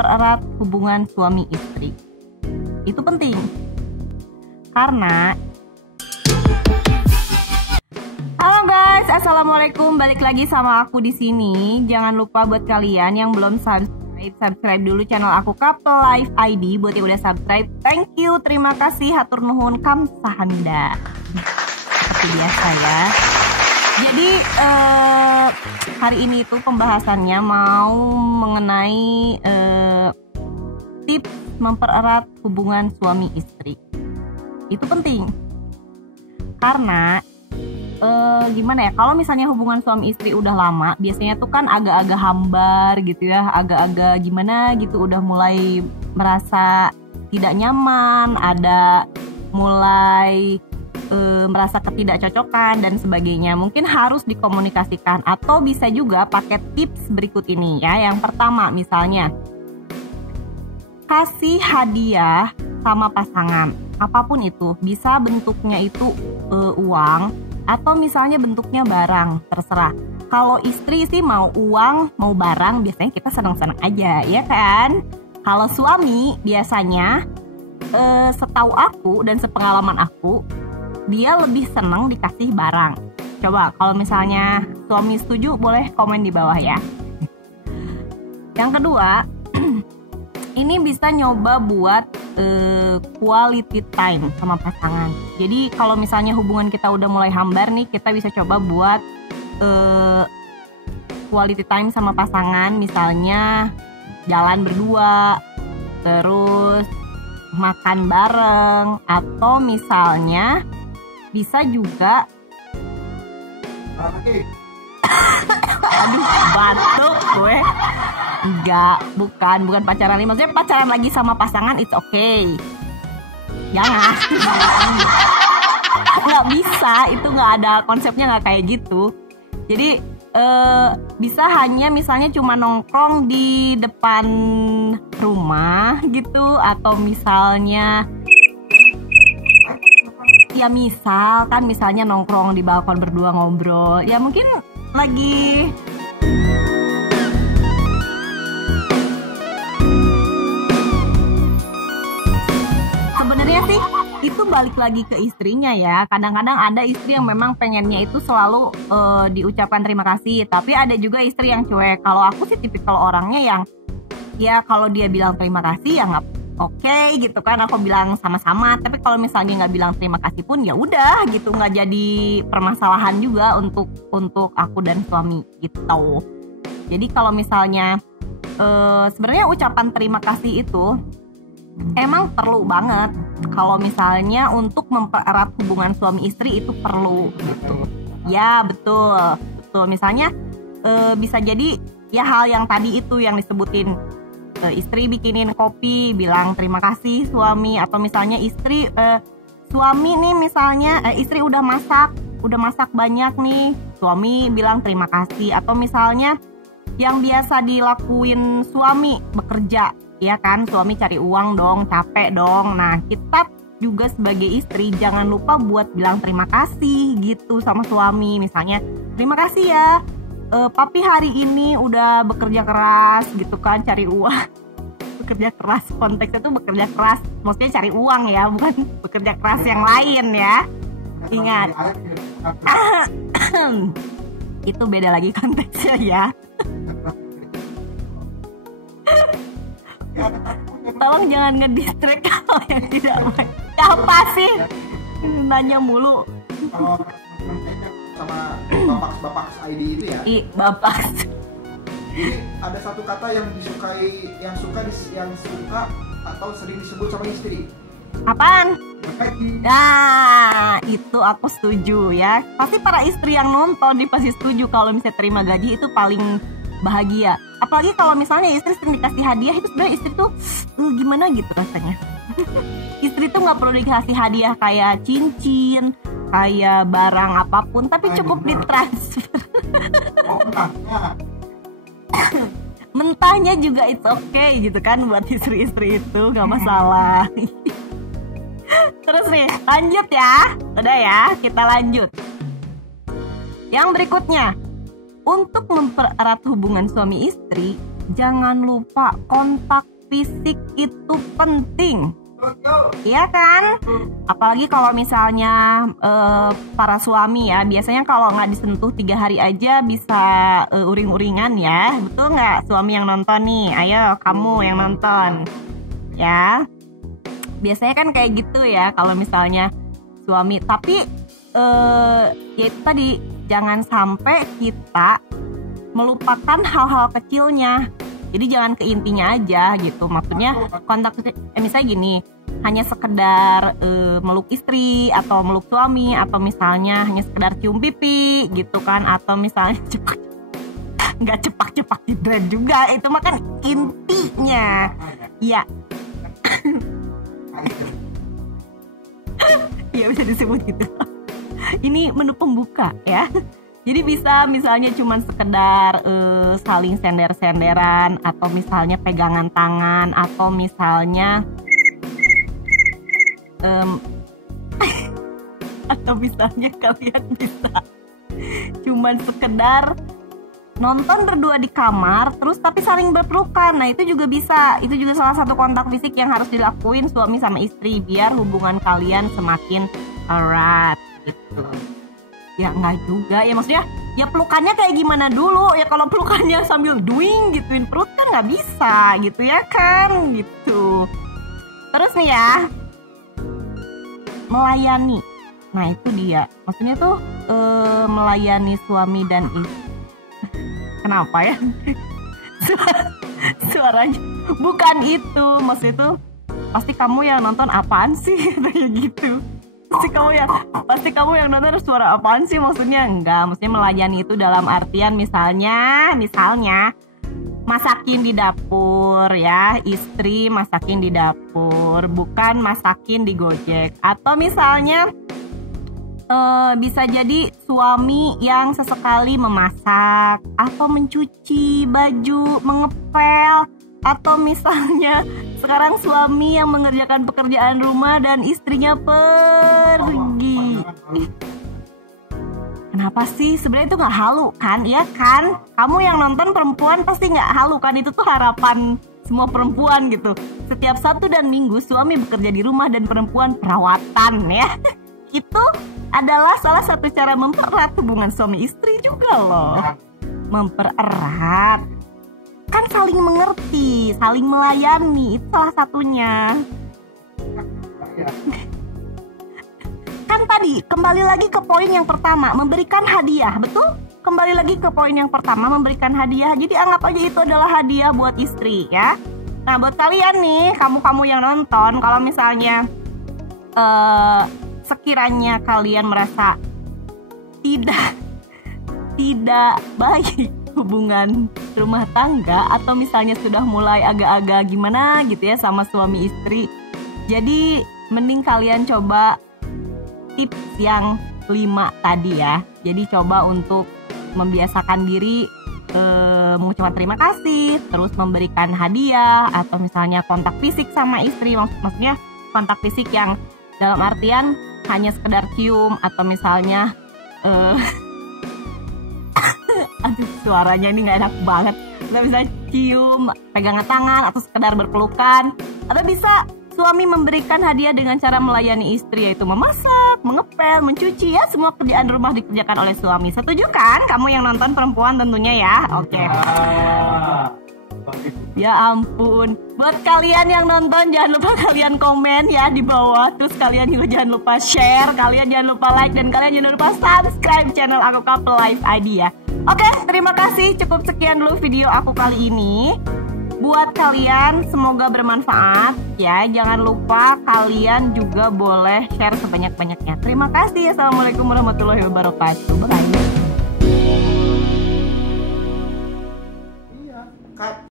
mempererat hubungan suami istri. Itu penting. Karena halo guys, assalamualaikum. Balik lagi sama aku di sini. Jangan lupa buat kalian yang belum subscribe dulu channel aku Couple Life ID. Buat yang udah subscribe, thank you, terima kasih, hatur nuhun, kamsahamnida. Seperti biasa ya. Jadi hari ini tuh pembahasannya mau mengenai tips mempererat hubungan suami istri. Itu penting. Karena gimana ya, kalau misalnya hubungan suami istri udah lama, biasanya tuh kan agak-agak hambar gitu ya, agak-agak gimana gitu, udah mulai merasa tidak nyaman, ada mulai merasa ketidakcocokan dan sebagainya. Mungkin harus dikomunikasikan, atau bisa juga pakai tips berikut ini ya. Yang pertama, misalnya kasih hadiah sama pasangan, apapun itu, bisa bentuknya itu uang, atau misalnya bentuknya barang, terserah. Kalau istri sih mau uang, mau barang, biasanya kita senang-senang aja, ya kan? Kalau suami biasanya, setahu aku dan sepengalaman aku, dia lebih senang dikasih barang. Coba kalau misalnya suami setuju, boleh komen di bawah ya. Yang kedua, ini bisa nyoba buat quality time sama pasangan. Jadi kalau misalnya hubungan kita udah mulai hambar nih, kita bisa coba buat quality time sama pasangan. Misalnya jalan berdua, terus makan bareng, atau misalnya bisa juga aduh, batuk gue. Enggak, bukan pacaran lagi. Maksudnya pacaran lagi sama pasangan, it's okay. Jangan. Nggak bisa, itu nggak ada, konsepnya nggak kayak gitu. Jadi bisa hanya misalnya cuma nongkrong di depan rumah gitu, atau misalnya ya misalnya nongkrong di balkon berdua ngobrol. Ya mungkin lagi sebenarnya sih itu balik lagi ke istrinya ya. Kadang-kadang ada istri yang memang pengennya itu selalu diucapkan terima kasih, tapi ada juga istri yang cuek. Kalau aku sih tipikal orangnya yang ya kalau dia bilang terima kasih ya nggak oke gitu kan, aku bilang sama-sama. Tapi kalau misalnya nggak bilang terima kasih pun ya udah gitu, nggak jadi permasalahan juga untuk aku dan suami gitu. Jadi kalau misalnya sebenarnya ucapan terima kasih itu emang perlu banget. Kalau misalnya untuk mempererat hubungan suami istri itu perlu gitu. Ya betul. Misalnya bisa jadi ya hal yang tadi itu yang disebutin. Istri bikinin kopi, bilang terima kasih suami. Atau misalnya istri suami nih misalnya istri udah masak banyak nih, suami bilang terima kasih. Atau misalnya yang biasa dilakuin suami, bekerja, ya kan, suami cari uang dong, capek dong. Nah kita juga sebagai istri jangan lupa buat bilang terima kasih gitu sama suami. Misalnya terima kasih ya, papi hari ini udah bekerja keras gitu kan, cari uang. Bekerja keras, konteksnya tuh bekerja keras, maksudnya cari uang ya, bukan bekerja keras yang lain ya. Ingat. Itu beda lagi konteksnya ya. Tolong jangan ngedistract kalau yang tidak baik. Apa sih? Nanya mulu. Sama bapak ID itu ya? Bapak. Jadi ada satu kata yang disukai, yang suka atau sering disebut sama istri. Apaan? Nah, itu aku setuju ya. Pasti para istri yang nonton pasti setuju kalau misalnya terima gaji itu paling bahagia. Apalagi kalau misalnya istri sering dikasih hadiah, itu sebenarnya istri tuh gimana gitu rasanya. Istri tuh nggak perlu dikasih hadiah kayak cincin, kayak barang apapun, tapi cukup ditransfer. Mentahnya juga it's okay gitu kan, buat istri-istri itu nggak masalah. Terus nih lanjut ya, udah ya, kita lanjut. Yang berikutnya, untuk mempererat hubungan suami istri jangan lupa kontak fisik itu penting. Iya kan? Apalagi kalau misalnya para suami ya, biasanya kalau nggak disentuh 3 hari aja bisa uring-uringan ya. Betul nggak suami yang nonton nih? Ayo kamu yang nonton ya. Biasanya kan kayak gitu ya kalau misalnya suami. Tapi ya itu tadi, jangan sampai kita melupakan hal-hal kecilnya. Jadi jangan ke intinya aja gitu. Maksudnya kontak misalnya gini, hanya sekedar meluk istri atau meluk suami, atau misalnya hanya sekedar cium pipi gitu kan, atau misalnya nggak cepak-cepak jebret juga, itu mah kan intinya ya. Ya bisa disebut gitu. Ini menu pembuka ya. Jadi bisa misalnya cuman sekedar saling sender-senderan, atau misalnya pegangan tangan, atau misalnya atau misalnya kalian bisa cuman sekedar nonton berdua di kamar terus tapi saling berpelukan. Nah itu juga bisa. Itu juga salah satu kontak fisik yang harus dilakuin suami sama istri biar hubungan kalian semakin erat gitu. Ya enggak juga ya, maksudnya ya pelukannya kayak gimana dulu ya. Kalau pelukannya sambil doing gituin perut kan nggak bisa gitu ya kan gitu. Terus nih ya, melayani. Nah itu dia, maksudnya tuh melayani suami dan istri. Kenapa ya? Suaranya bukan itu, maksudnya tuh pasti kamu yang nonton apaan sih kayak gitu. Pasti kamu yang nonton suara apaan sih, maksudnya enggak. Maksudnya melayani itu dalam artian misalnya masakin di dapur ya, istri masakin di dapur, bukan masakin di Gojek. Atau misalnya bisa jadi suami yang sesekali memasak atau mencuci baju, mengepel. Atau misalnya sekarang suami yang mengerjakan pekerjaan rumah dan istrinya pergi. Kenapa sih? Sebenarnya itu nggak halu kan? Ya kan? Kamu yang nonton perempuan pasti nggak halu kan? Itu tuh harapan semua perempuan gitu. Setiap Sabtu dan Minggu suami bekerja di rumah dan perempuan perawatan ya. Itu adalah salah satu cara mempererat hubungan suami istri juga loh. Mempererat. Kan saling mengerti, saling melayani, itu salah satunya. Kan tadi, kembali lagi ke poin yang pertama, memberikan hadiah, betul? Kembali lagi ke poin yang pertama, memberikan hadiah. Jadi anggap aja itu adalah hadiah buat istri ya. Nah buat kalian nih, kamu-kamu yang nonton, kalau misalnya sekiranya kalian merasa tidak baik hubungan rumah tangga, atau misalnya sudah mulai agak-agak gimana gitu ya sama suami istri, jadi mending kalian coba tips yang 5 tadi ya. Jadi coba untuk membiasakan diri mengucapkan terima kasih, terus memberikan hadiah, atau misalnya kontak fisik sama istri. Maksudnya kontak fisik yang dalam artian hanya sekedar cium, atau misalnya aduh suaranya ini nggak enak banget. Nggak bisa cium, pegangan tangan, atau sekedar berpelukan. Atau bisa suami memberikan hadiah dengan cara melayani istri, yaitu memasak, mengepel, mencuci ya. Semua kerjaan rumah dikerjakan oleh suami. Setuju kan? Kamu yang nonton perempuan tentunya ya. Oke. Ya ampun. Buat kalian yang nonton, jangan lupa kalian komen ya di bawah. Terus kalian juga jangan lupa share, kalian jangan lupa like, dan kalian jangan lupa subscribe channel Aku Couple Life ID ya. Oke, terima kasih. Cukup sekian dulu video aku kali ini. Buat kalian semoga bermanfaat ya. Jangan lupa kalian juga boleh share sebanyak-banyaknya. Terima kasih. Assalamualaikum warahmatullahi wabarakatuh. Bye.